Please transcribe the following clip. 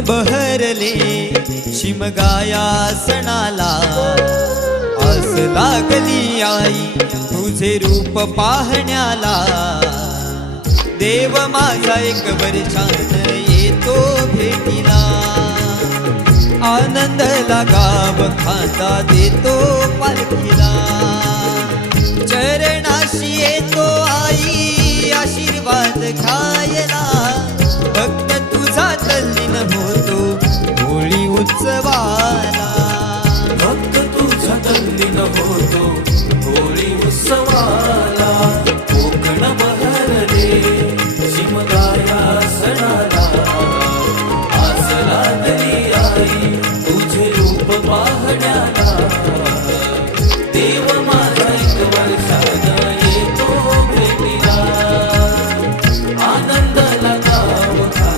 बहरले शिमगाया सणाला, आस लागली आई तुझे रूप पाहण्याला। देव माझा एक वर्षान येतो भेटीला, आनंद गाव खांदा देतो पालखीला। चरणाशी येतो आई आशीर्वाद खायला,